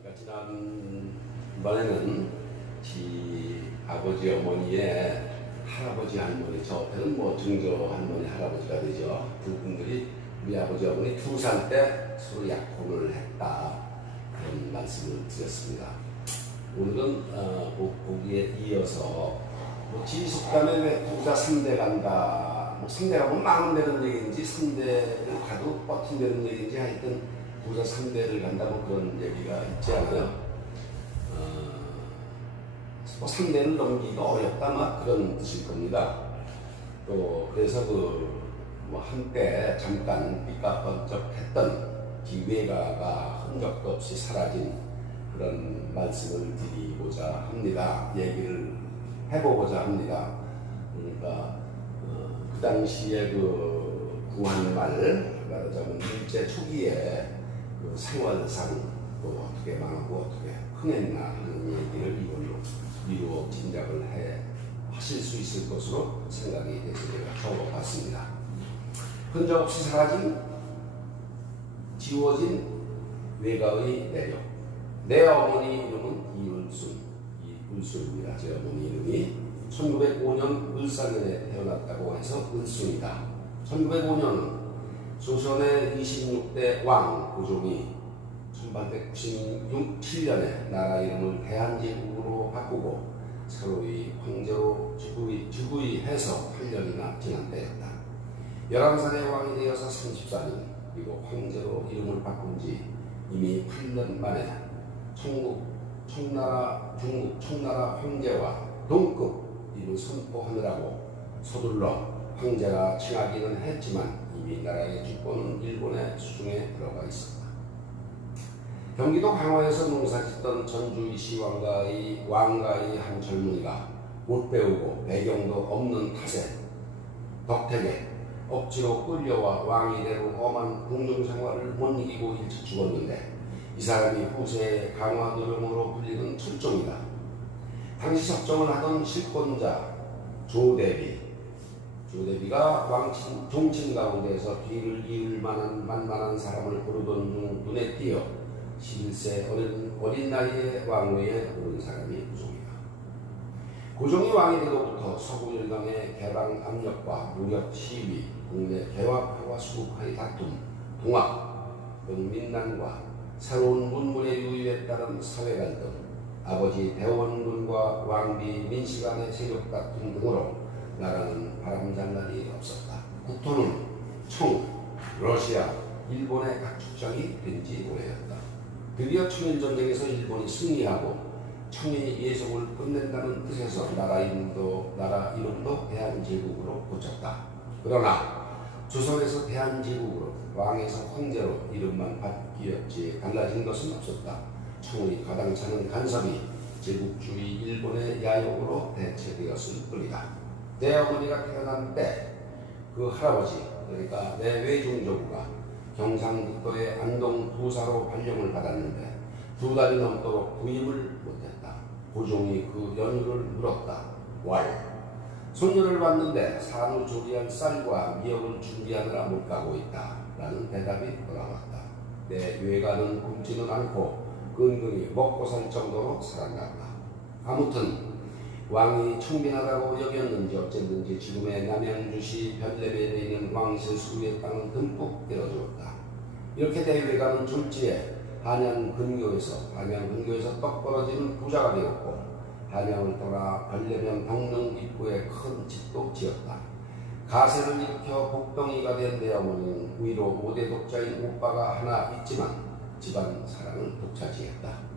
그러니까 지난번에는 아버지 어머니의 할아버지 할머니, 저한테는 뭐 증조 할머니 할아버지가 되죠. 두 분들이 우리 아버지 어머니 2살 때 서로 약혼을 했다, 그런 말씀을 드렸습니다. 오늘은 거기에 이어서 지숙담에 왜 부자 3대 간다, 3대 가면 망한다는 얘기인지 3대를 가도 버틴다는 얘기인지 하여튼 부자 3대를 간다고 그런 얘기가 있지 않아요? 3대를 넘기기가 어렵다, 막 그런 뜻일 겁니다. 또 그래서 한때 잠깐 삐까뻔쩍했던 기회가가 흔적도 없이 사라진 그런 말씀을 드리고자 합니다. 얘기를 해보고자 합니다. 그러니까 그 당시에 구한말, 말하자면 일제 초기에 생활상 또 어떻게 망하고 어떻게 흥했나 하는 얘기를 이걸로 미루어 짐작을 하실 수 있을 것으로 생각이 돼서 제가 적어봤습니다. 흔적 없이 사라진, 지워진 외가의 내력. 내 어머니 이름은 이을순입니다. 제 어머니 이름이 1905년 을사년에 태어났다고 해서 을순이다. 1905년은 조선의 26대 왕 고종이 1897년에 나라 이름을 대한제국으로 바꾸고 서로의 황제로 즉위해서 8년이나 지난 때였다. 11살의 왕이 되어서 34년, 그리고 황제로 이름을 바꾼 지 이미 8년 만에 중국 청나라 황제와 동급 이를 선포하느라고 서둘러 황제라 칭하기는 했지만 이미 나라의 주권은 일본의 수중에 들어가 있었다. 경기도 강화에서 농사짓던 전주이시 왕가의 한 젊은이가 못 배우고 배경도 없는 탓에 덕택에 억지로 끌려와 왕이대로 험한 궁중생활을 못 이기고 일찍 죽었는데, 이 사람이 후세의 강화도령으로 불리는 철종이다. 당시 적정을 하던 실권자 조대비가 종친 가운데에서 뒤를 이을 만한 만만한 사람을 고르던 중 눈에 띄어 11세 어린 나이에 왕위에 오른 사람이 고종이다. 고종이 왕이 되고부터 서구 일강의 개방 압력과 무력 시위, 국내 개화파와 수국파의 다툼, 동학, 민난과 새로운 문물의 유입에 따른 사회 갈등, 아버지 대원군과 왕비 민씨 간의 세력 다툼 등으로 나라는 바람잡날이 없었다. 국토는 청, 러시아, 일본의 각 축장이 된 지 오래였다. 드디어 청일전쟁에서 일본이 승리하고 청의 예속을 끝낸다는 뜻에서 나라 이름도 대한제국으로 고쳤다. 그러나 조선에서 대한제국으로, 왕에서 황제로 이름만 바뀌었지 달라진 것은 없었다. 청의 가당찮은 간섭이 제국주의 일본의 야욕으로 대체되었을 뿐이다. 내 어머니가 태어난 때 그 할아버지, 그러니까 내 외종조부가 경상북도의 안동 부사로 발령을 받았는데 2달이 넘도록 부임을 못했다. 고종이 그 연유를 물었다. 손녀를 봤는데 산후조리할 쌀과 미역을 준비하느라 못 가고 있다 라는 대답이 돌아왔다. 내 외가는 굶지는 않고 근근히 먹고 살 정도로 살았나보다. 아무튼 왕이 청빈하다고 여겼는지 어쨌든지 지금의 남양주시 별내배에 있는 왕실 수루의 땅을 듬뿍 때려주었다. 이렇게 대외가는 졸지에 한양 근교에서 떡 벌어지는 부자가 되었고, 한양을 떠나 별내면 덕릉 입구에 큰 집도 지었다. 가세를 일으켜 복덩이가 된 내 어머니는 위로 5대 독자인 오빠가 하나 있지만 집안 사랑을 독차지했다.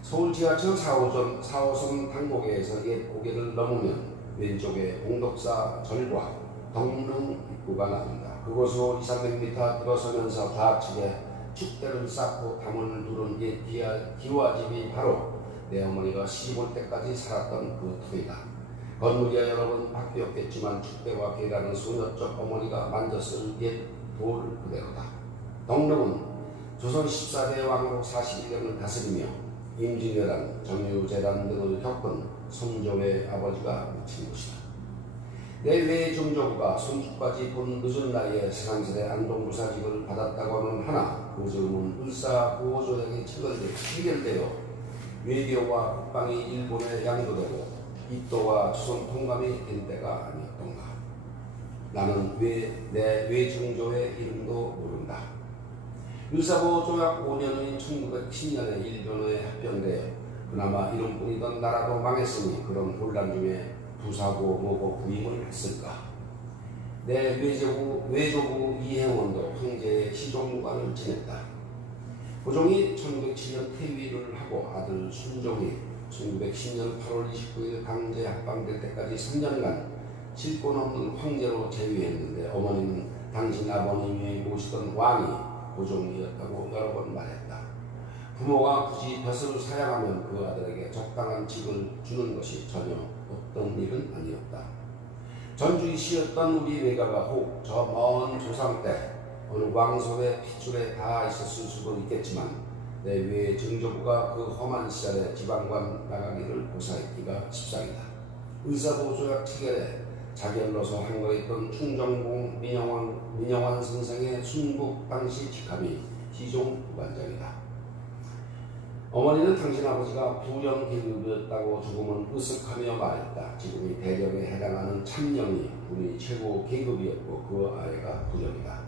서울 지하철 4호선 당고개에서 옛 고개를 넘으면 왼쪽에 공덕사 절과 덕릉 입구가 나온다. 그곳으로 200~300m 들어서면서 좌측에 축대를 쌓고 담을 두른 옛 기와집이 바로 내 어머니가 시집 올 때까지 살았던 그 터이다. 건물이야 여러 번 바뀌었겠지만 축대와 계단은 소녀적 어머니가 만졌을 옛 돌 그대로다. 덕릉은 조선 14대 왕으로 41년을 다스리며 임진왜란, 정유재란 등을 겪은 선조의 아버지가 묻힌 곳이다. 내 외증조부가 손주까지 본 늦은 나이에 세상시대 안동부사직을 받았다고는 하나 그 즈음은 을사구호조약이 체결되어 외교와 국방이 일본에 양도되고 이또와 조선 통감이 된 때가 아니었던가. 나는 내 외증조의 이름도 모른다. 을사구호조약 5년인 1910년에 일본에 합병되어 그나마 이름뿐이던 나라도 망했으니 그런 혼란 중에 부사고 뭐고 부임을 했을까. 내 외조부 이행원도 황제의 시종무관을 지냈다. 고종이 1907년 퇴위를 하고 아들 순종이 1910년 8월 29일 강제 합방될 때까지 3년간 실권 없는 황제로 재위했는데 어머니는 당신 아버님이 모시던 왕이 고종이었다고 여러 번 말했다. 부모가 굳이 벼슬을 사양하면 그 아들에게 적당한 직을 주는 것이 전혀 어떤 일은 아니었다. 전주이시였던 우리 외가가 혹 저 먼 조상 때 어느 왕소의 핏줄에 다 있었을 수도 있겠지만 내 외 증조부가 그 험한 시절에 지방관 나가기를 고사했기가 십상이다. 의사보조약 체결에 자결로서 한거했던 충정공 민영환 선생의 순국 당시 직함이 시종 부관장이다. 어머니는 당신 아버지가 부령 계급이었다고 조금은 으쓱하며 말했다. 지금이 대령에 해당하는 참령이 군이 최고 계급이었고 그 아래가 부령이다.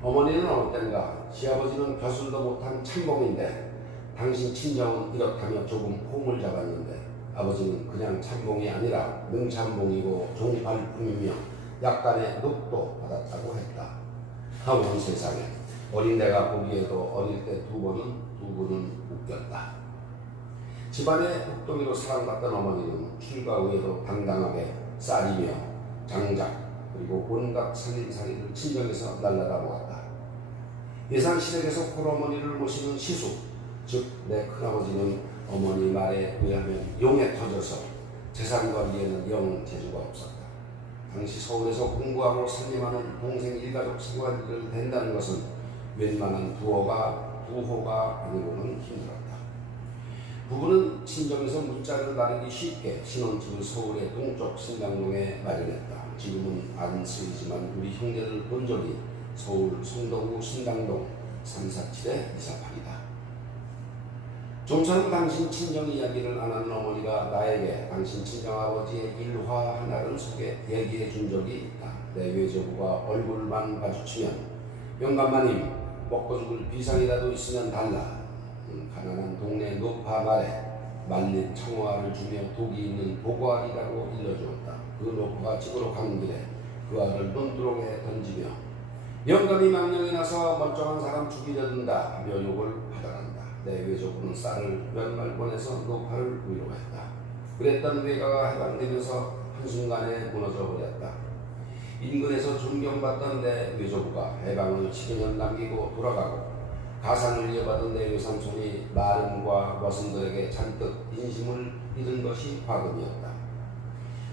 어머니는 어느 땐가 시아버지는 벼슬도 못한 참봉인데 당신 친정은 이렇다며 조금 폼을 잡았는데 아버지는 그냥 참봉이 아니라 능참봉이고 종발품이며 약간의 늑도 받았다고 했다. 하원 세상에 어린 내가 보기에도 어릴 때 두 분은 웃겼다. 집안의 흑동이로 사랑받던 어머니는 출가 후에도 당당하게 쌀이며 장작 그리고 온갖 살림살이를 친정에서 날라다 보았다. 예산시댁에서 홀어머니를 모시는 시수, 즉 내 큰아버지는 어머니 말에 의하면 용에 터져서 재산관리에는 영 재주가 없었다. 당시 서울에서 공부하고 살림하는 동생 일가족 생활을 된다는 것은 웬만한 부호가 아니고는 힘들었다. 부부는 친정에서 문자를 나르기 쉽게 신혼집을 서울의 동쪽 신당동에 마련했다. 지금은 안 쓰이지만 우리 형제들 본적이 서울 송도구 신당동 347의 이사방이다. 좀처럼 당신 친정 이야기를 안 하는 어머니가 나에게 당신 친정아버지의 일화 하나를 얘기해 준 적이 있다. 내 외조부가 얼굴만 마주치면 영감마님 먹고 죽을 비상이라도 있으면 달라. 가난한 동네 노파 말에 말린 청어알을 주며 독이 있는 보고알이라고 일러주었다. 그 노파가 집으로 가는 길에 그 알을 논두렁에 던지며 영감이 망령이 나서 멀쩡한 사람 죽이려 든다 하며 욕을 받아간다. 내 외조부는 쌀을 몇 말 보내서 노파를 위로했다. 그랬던 외가가 해방되면서 한순간에 무너져 버렸다. 인근에서 존경받던 내 외조부가 해방을 10여년 남기고 돌아가고 가상을 이어받은 내 외삼촌이 마름과 머슴들에게 잔뜩 인심을 잃은 것이 과금이었다.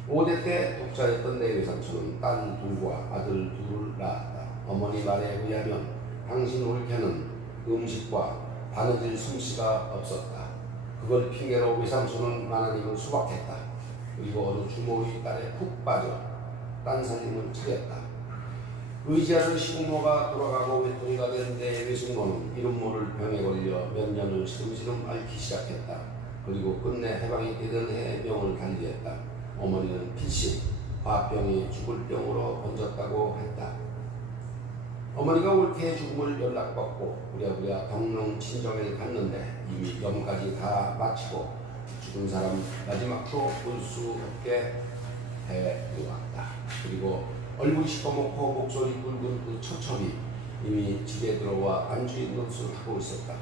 5대 때 독자였던 내 외삼촌은 딸 둘과 아들 둘을 낳았다. 어머니 말에 의하면 당신 올케는 음식과 바느질 솜씨가 없었다. 그걸 핑계로 외삼촌은 마나님을 수박했다. 그리고 어느 주모의 딸에 푹 빠져 딴 살림을 차렸다. 의지하던 시부모가 돌아가고 외톨이가 된 내 외숙모는 이름 모를 병에 걸려 몇 년을 시름시름 앓기 시작했다. 그리고 끝내 해방이 되던 해에 병을 달리했다. 어머니는 필시 화병이 죽을 병으로 번졌다고 했다. 어머니가 옳게 죽음을 연락받고 부랴부랴 덕릉 친정에 갔는데 이미 염까지 다 마치고 죽은 사람 마지막으로 볼 수 없게 해놓았다. 그리고 얼굴 시커멓고 목소리 굵은 그 처첩이 이미 집에 들어와 안주인 노릇을 하고 있었다.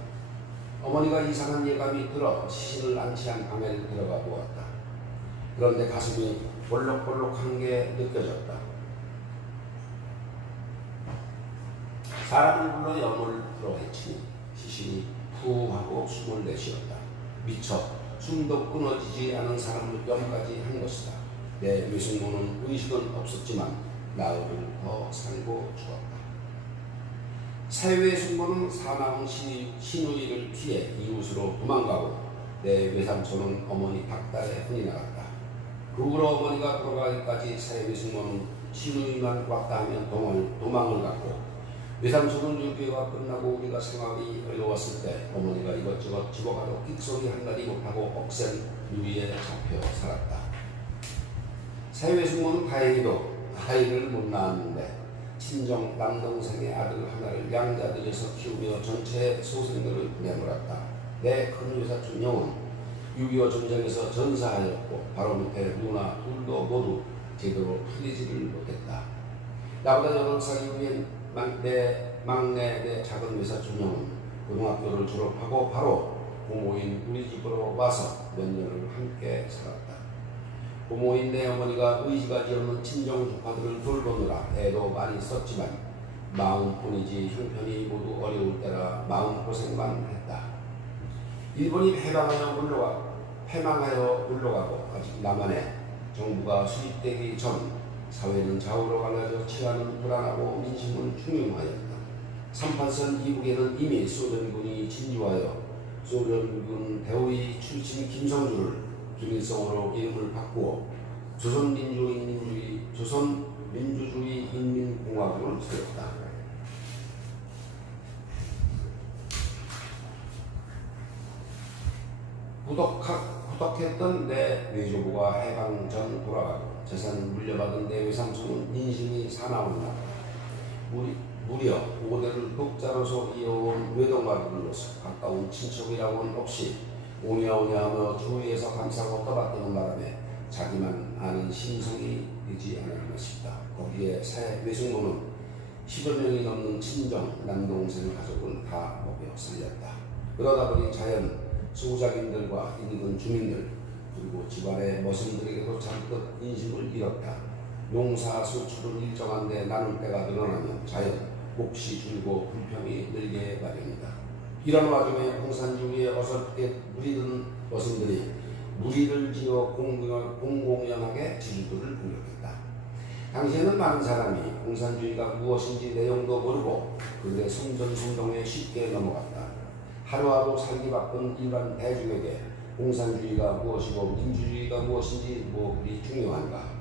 어머니가 이상한 예감이 들어 시신을 안치한 방에를 들어가 보았다. 그런데 가슴이 볼록볼록한 게 느껴졌다. 사람을 불러 염을 풀어헤치니 시신이 푸하고 숨을 내쉬었다. 미처 숨도 끊어지지 않은 사람을 염까지 한 것이다. 내 외숙모는 의식은 없었지만 나흘을 더 살고 죽었다. 새 외숙모는 사나운 시누이를 피해 이웃으로 도망가고 내 외삼촌은 어머니 닭달에 혼이 나갔다. 그 후로 어머니가 돌아가기까지 새 외숙모는 신우이만 왔다 하면 도망을 갔고, 외삼촌은 유교가 끝나고 우리가 생활이 어려웠을 때 어머니가 이것저것 집어가도 끽소리 한마디 못하고 억센 유위에 잡혀 살았다. 새 외숙모는 다행히도 아이를 못 낳았는데 친정 남동생의 아들 하나를 양자들여서 키우며 전체 소생들을 내몰았다. 내 큰 외사촌 형은 6.25 전쟁에서 전사하였고 바로 밑에 누나 둘도 모두 제대로 풀리지를 못했다. 나보다 8살 이후엔 내 막내 내 작은 외사촌 형은 고등학교를 졸업하고 바로 부모인 우리 집으로 와서 몇 년을 함께 살았다. 부모인 내 어머니가 의지가지 없는 친정 조카들을 돌보느라 애도 많이 썼지만 마음뿐이지 형편이 모두 어려울 때라 마음고생만 했다. 일본이 패망하여 물러가고 아직 남한에 정부가 수립되기 전 사회는 좌우로 갈라져 치안은 불안하고 민심은 흉흉하였다. 38선 이북에는 이미 소련군이 진주하여 소련군 대우의 출신 김성주를 김일성으로 이름을 바꾸어 조선민주주의 인민공화국을 세웠다. 후덕했던 내 외조부가 해방 전 돌아가고 재산 물려받은 내 외삼촌은 인심이 사나웠나. 무려 5대를 독자로서 이어온 외동가족으로서 가까운 친척이라고는 없이 오냐오냐하며 주위에서 감싸고 떠받드는 바람에 자기만 아는 심성이 되지 않았나 싶다. 거기에 새 외숙모는 10여 명이 넘는 친정 남동생 가족을 다 먹여 살렸다. 그러다 보니 자연 소작인들과 인근 주민들 그리고 집안의 머슴들에게도 잔뜩 인심을 잃었다. 용사 소출을 일정한 데 나눌 때가 늘어나면 자연 몫이 줄고 불평이 늘게 마련이다. 이런 와중에 공산주의에 어설프게 무리든 머슴들이 무리를 지어 공공연하게 질주를 공격했다. 당시에는 많은 사람이 공산주의가 무엇인지 내용도 모르고 그들의 성전송동에 쉽게 넘어갔다. 하루하루 살기 바쁜 일반 대중에게 공산주의가 무엇이고 민주주의가 무엇인지 뭐 그리 중요한가.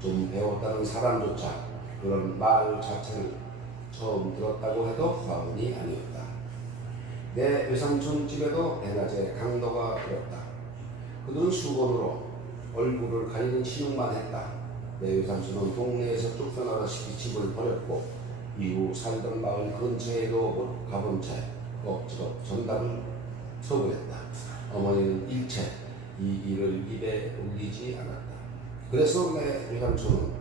좀 배웠다는 사람조차 그런 말 자체를 처음 들었다고 해도 과언이 아니었다. 내 외삼촌 집에도 대낮에 강도가 들었다. 그들은 수건으로 얼굴을 가리는 신용만 했다. 내 외삼촌은 동네에서 쫓겨나다시피 집을 버렸고 이후 살던 마을 근처에도 못 가본 채 엎치락 전담을 서구했다. 어머니는 일체 이 일을 입에 올리지 않았다. 그래서 내 외삼촌은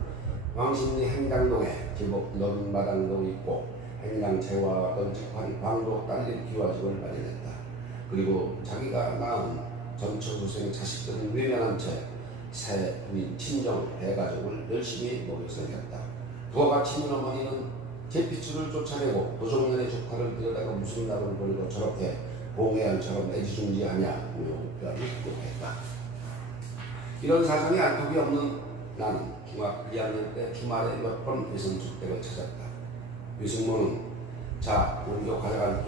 왕십리 행당동에 제법 넓은 마당도 있고 행당채와 널찍한 방도 딸린 기와집을 마련했다. 그리고 자기가 낳은 전처후생 자식들은 외면한 채 새 부인 친정 대가족을 열심히 먹여 살렸다. 그와 같이 어머니는 제피추를 쫓아내고 도종년의 조카를 들여다가 무슨 납을 벌고 저렇게 봉해안처럼 애지중지하냐 묘변을 욕했다. 이런 사정이 안팎이 없는 나는 중학 2학년 때 주말에 몇 번 외삼촌 댁을 찾았다. 외숙모는 자 우리도 가져갈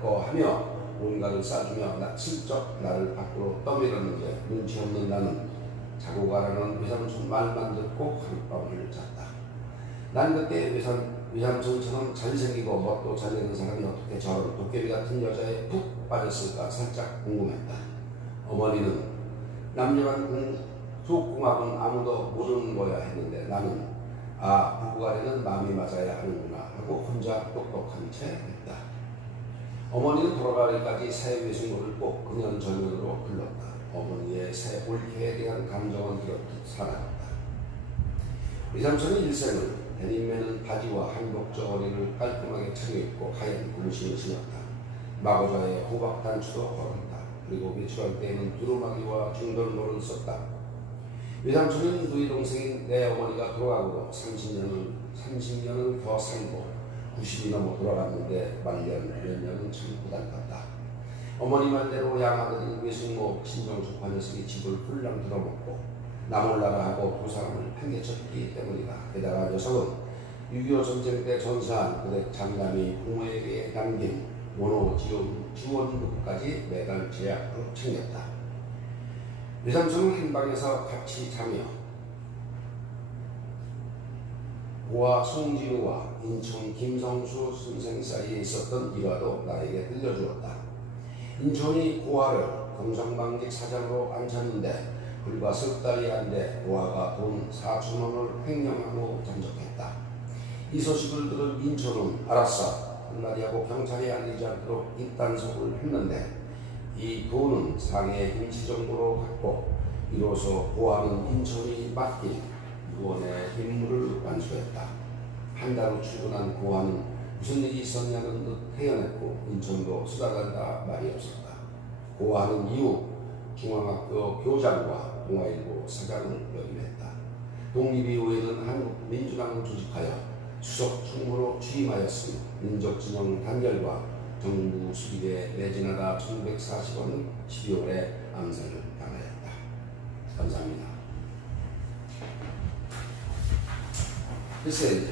거 하며 뭔가를 싸주며 슬쩍 나를 밖으로 떠밀었는데 눈치 없는 나는 자고 가라는 외삼촌 말만 듣고 하룻밤을 잤다. 난 그때 외삼촌처럼 잘생기고 멋도 잘내는 사람이 어떻게 저런 도깨비 같은 여자에 푹 빠졌을까 살짝 궁금했다. 어머니는 남녀간 수공학은 아무도 모르는 거야 했는데 나는 부부간에는 마음이 맞아야 하는구나 하고 혼자 똑똑한 채 했다. 어머니는 돌아가기까지 새 외숙모를 꼭 근연절면으로 불렀다. 어머니의 새 올케에 대한 감정은 이렇듯 살아갔다. 외삼촌은 일생을 데님매는 바지와 한복저 허리를 깔끔하게 차려입고 하얀 군신을 신었다. 마고자에 호박단추도 걸었다. 그리고 외출할 때에는 두루마기와 중돌모를 썼다. 외삼촌은 누이 동생인 내 어머니가 돌아가고 30년을 더 살고 90이 넘어 돌아갔는데 말년 몇 년은 참 고달팠다. 어머니 말대로 양아들인 외숙모 친정 조카 녀석이 집을 훌랑 들어먹고 나몰라라 하고 두 사람을 팽개쳤기 때문이다. 게다가 녀석은 6.25 전쟁 때 전사한 그대 장남이 부모에게 남긴 원호 지원금까지 매달 제약으로 챙겼다. 외삼촌은 한 방에서 같이 자며 고아 송진우와 인천 김성수 선생 사이에 있었던 일화도 나에게 들려주었다. 인천이 고아를 경상방직 사장으로 앉혔는데 불과 석 달이 안 돼 고아가 돈 4,000원을 횡령하고 잠적했다. 이 소식을 들은 인천은 알았어 한마디 하고 경찰에 알리지 않도록 입단속을 했는데 이 돈은 상해 임시 정보로 갖고 이로써 고아는 인천이 맡긴 무언의 임무를 완수했다. 한 달 후 출근한 고아는 무슨 일이 있었냐는 듯 헤어냈고 인천도 수다간다 말이 없었다. 고아는 이후 중앙학교 교장과 동아일보 사장을 역임했다. 독립 이후에는 한국민주당을 조직하여 수석 총무로 취임하였으며 민족진영 단결과 정부 수립에 매진하다 1940년 12월에 암살을 당하였다. 감사합니다. 글쎄